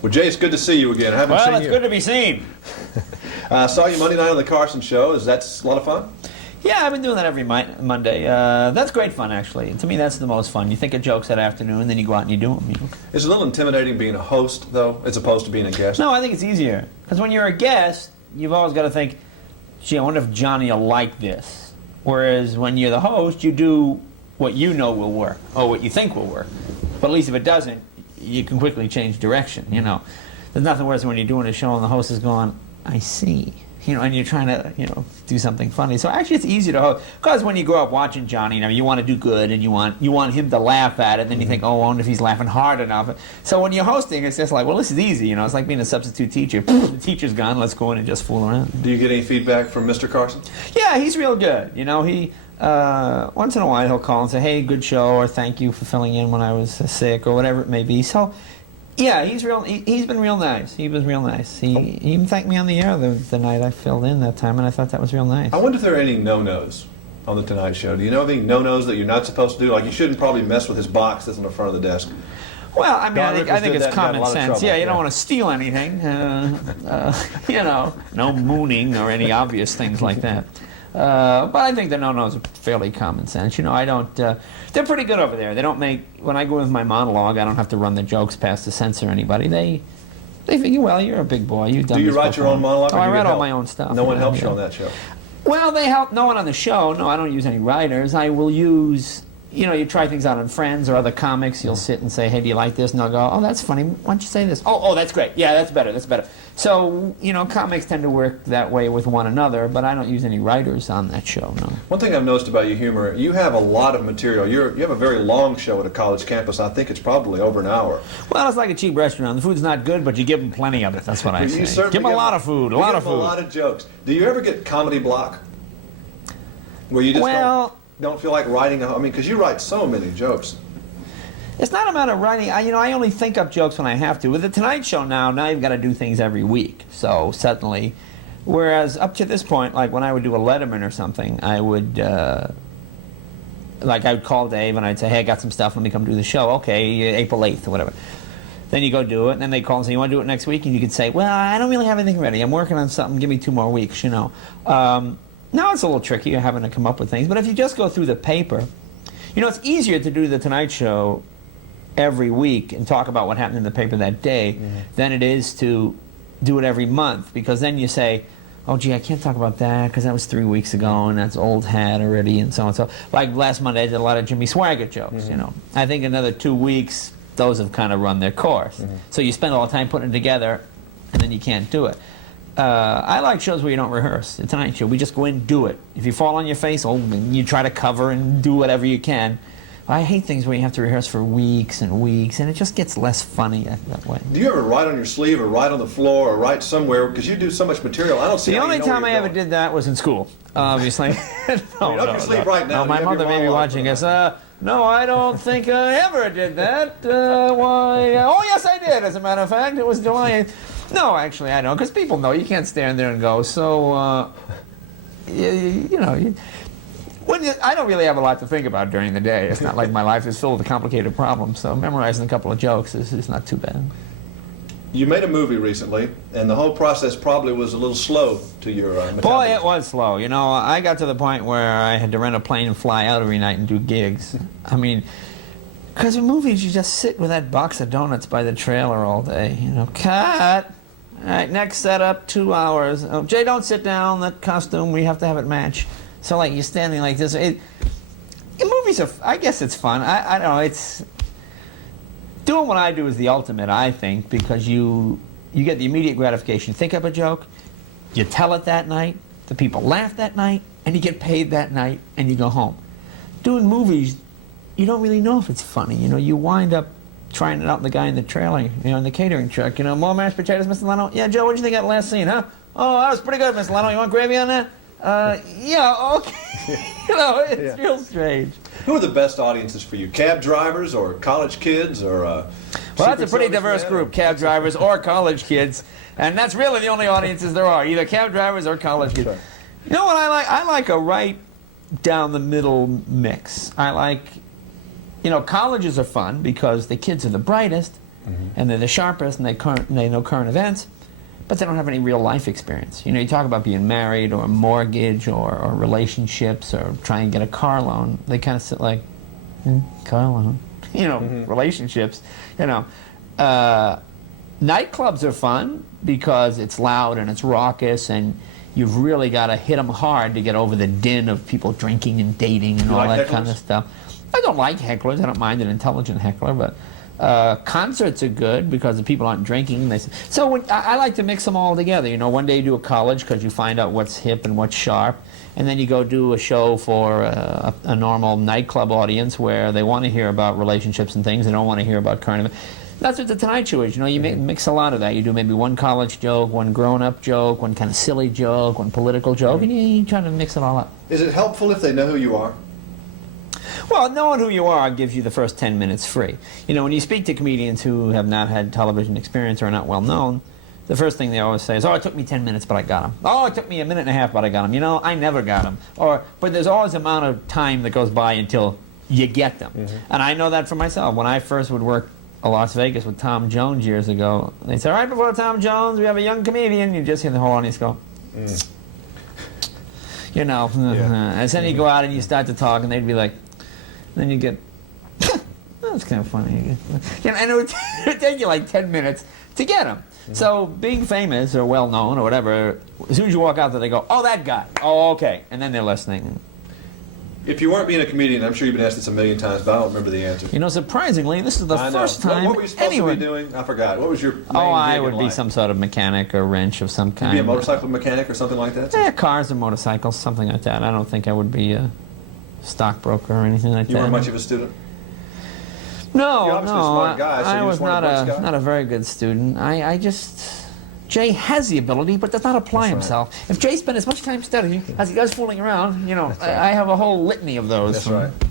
Well, Jay, it's good to see you again. I haven't seen you. Well, it's good to be seen. I saw you Monday night on the Carson show. Is that a lot of fun? Yeah, I've been doing that every Monday. That's great fun, actually. To me, that's the most fun. You think of jokes that afternoon, then you go out and you do them. You know? It's a little intimidating being a host, though, as opposed to being a guest. No, I think it's easier. Because when you're a guest, you've always got to think, gee, I wonder if Johnny will like this. Whereas when you're the host, you do what you know will work, or what you think will work. But at least if it doesn't, you can quickly change direction, you know. There's nothing worse than when you're doing a show and the host is going, I see. You know, and you're trying to, you know, do something funny. So actually it's easy to host. Because when you grow up watching Johnny, you know, you want to do good and you want him to laugh at it, and then you think, oh, I wonder if he's laughing hard enough. So when you're hosting, it's just like, well, this is easy, you know. It's like being a substitute teacher. The teacher's gone, let's go in and just fool around. Do you get any feedback from Mr. Carson? Yeah, he's real good. You know, he, once in a while he'll call and say, hey, good show, or thank you for filling in when I was sick, or whatever it may be. So, yeah, he's been real nice. He was real nice. He even thanked me on the air the night I filled in that time, and I thought that was real nice. I wonder if there are any no-nos on the Tonight Show. Do you know of any no-nos that you're not supposed to do? Like, you shouldn't probably mess with his box that's on the front of the desk. Well, I mean, I think it's common sense. Trouble. Yeah, you don't want to steal anything. You know, no mooning or any obvious things like that. But I think the no-nos are fairly common sense. You know, I don't. They're pretty good over there. They don't make. When I go with my monologue, I don't have to run the jokes past to censor anybody. They figure, well, you're a big boy. You've done. Do you this write before. your own monologue? Oh, I write all my own stuff. No one helps you on that show. Well, they help. No one on the show. No, I don't use any writers. I will use. You know, you try things out on Friends or other comics. You'll sit and say, hey, do you like this? And they'll go, oh, that's funny. Why don't you say this? Oh, that's great. Yeah, that's better. That's better. So, you know, comics tend to work that way with one another, but I don't use any writers on that show, no. One thing I've noticed about your humor, you have a lot of material. You have a very long show at a college campus. I think it's probably over an hour. Well, it's like a cheap restaurant. The food's not good, but you give them plenty of it. That's what I say. Give them a lot of food, a lot of food. A lot of jokes. Do you ever get comedy block? Where you just don't feel like writing, I mean, because you write so many jokes. It's not a matter of writing. You know, I only think up jokes when I have to. With the Tonight Show now you've got to do things every week. So suddenly, whereas up to this point, like when I would do a Letterman or something, I would, like I would call Dave and I'd say, hey, I got some stuff, let me come do the show. Okay, April 8th or whatever. Then you go do it, and then they call and say, you want to do it next week? And you could say, well, I don't really have anything ready. I'm working on something. Give me 2 more weeks, you know. Now it's a little tricky having to come up with things, but if you just go through the paper, you know, it's easier to do the Tonight Show every week and talk about what happened in the paper that day than it is to do it every month, because then you say, oh, gee, I can't talk about that because that was 3 weeks ago and that's old hat already and so on and so. Like last Monday I did a lot of Jimmy Swaggart jokes, you know. I think another 2 weeks, those have kind of run their course. So you spend all the time putting it together and then you can't do it. I like shows where you don't rehearse. The Tonight Show, we just go in and do it. If you fall on your face, you try to cover and do whatever you can. I hate things where you have to rehearse for weeks and weeks, and it just gets less funny that way. Do you ever write on your sleeve or write on the floor or write somewhere? Because you do so much material. I don't see the only time I ever did that was in school, obviously. No, up your sleeve right now. No, my mother may be watching us. No, I don't think I ever did that. Why? Oh, yes, I did, as a matter of fact. It was July 8th. No, actually, I don't, because people know. You can't stand there and go, so, you know, I don't really have a lot to think about during the day. It's not like my life is filled with complicated problems, so memorizing a couple of jokes is not too bad. You made a movie recently, and the whole process probably was a little slow to your metabolism. Boy, it was slow. You know, I got to the point where I had to rent a plane and fly out every night and do gigs. I mean, because in movies, you just sit with that box of donuts by the trailer all day. You know, cut. All right, next setup, 2 hours. Oh, Jay, don't sit down. That costume, we have to have it match. So, like, you're standing like this. Movies are, I guess it's fun. I don't know, it's... Doing what I do is the ultimate, I think, because you get the immediate gratification. Think up a joke, you tell it that night, the people laugh that night, and you get paid that night, and you go home. Doing movies, you don't really know if it's funny. You know, you wind up trying it out with the guy in the trailer, you know, in the catering truck. You know, more mashed potatoes, Mr. Leno? Yeah, Joe, what'd you think of that last scene, huh? Oh, that was pretty good, Mr. Leno. You want gravy on that? Yeah, okay. You know, it's real strange. Who are the best audiences for you? Cab drivers or college kids or well, that's a pretty diverse group, cab drivers or college kids. And that's really the only audiences there are, either cab drivers or college kids. Sure. You know what I like? I like a right down the middle mix. I like, you know, colleges are fun because the kids are the brightest, and they're the sharpest, and they know current events, but they don't have any real life experience. You know, you talk about being married or a mortgage or relationships or trying to get a car loan. They kind of sit like, car loan, you know, relationships, you know. Nightclubs are fun because it's loud and it's raucous, and you've really got to hit them hard to get over the din of people drinking and dating and all that kind of stuff. I don't like hecklers. I don't mind an intelligent heckler, but concerts are good because the people aren't drinking. So I like to mix them all together. You know, one day you do a college because you find out what's hip and what's sharp, and then you go do a show for a normal nightclub audience where they want to hear about relationships and things. They don't want to hear about current events. That's what the Tonight Show is. You know, you mix a lot of that. You do maybe one college joke, one grown-up joke, one kind of silly joke, one political joke, and you try to mix it all up. Is it helpful if they know who you are? Well, knowing who you are gives you the first 10 minutes free. You know, when you speak to comedians who have not had television experience or are not well known, the first thing they always say is, oh, it took me 10 minutes, but I got him. Oh, it took me a minute and a half, but I got him. You know, I never got him. But there's always an amount of time that goes by until you get them. And I know that for myself. When I first would work Las Vegas with Tom Jones years ago, they said, right before Tom Jones, we have a young comedian. You just hear the whole audience go, you know. And then you go out and you start to talk, and they'd be like, then you get, that's kind of funny. You know, and it would take you like 10 minutes to get them. So being famous or well known or whatever, as soon as you walk out there, they go, oh, that guy. Oh, okay. And then they're listening. If you weren't being a comedian, I'm sure you've been asked this a million times, but I don't remember the answer. You know, surprisingly, this is the first time What were you supposed to be doing? I forgot. What was your main gig I would in be life? some sort of mechanic or wrench of some kind. You'd be a motorcycle mechanic or something like that? Yeah, cars or motorcycles, something like that. I don't think I would be a stockbroker or anything like that. You weren't much of a student? No, You're obviously a smart guy, so I you was just weren't a books guy? not a very good student. I just... Jay has the ability, but does not apply himself. If Jay spent as much time studying as he does fooling around, you know, I have a whole litany of those. That's right.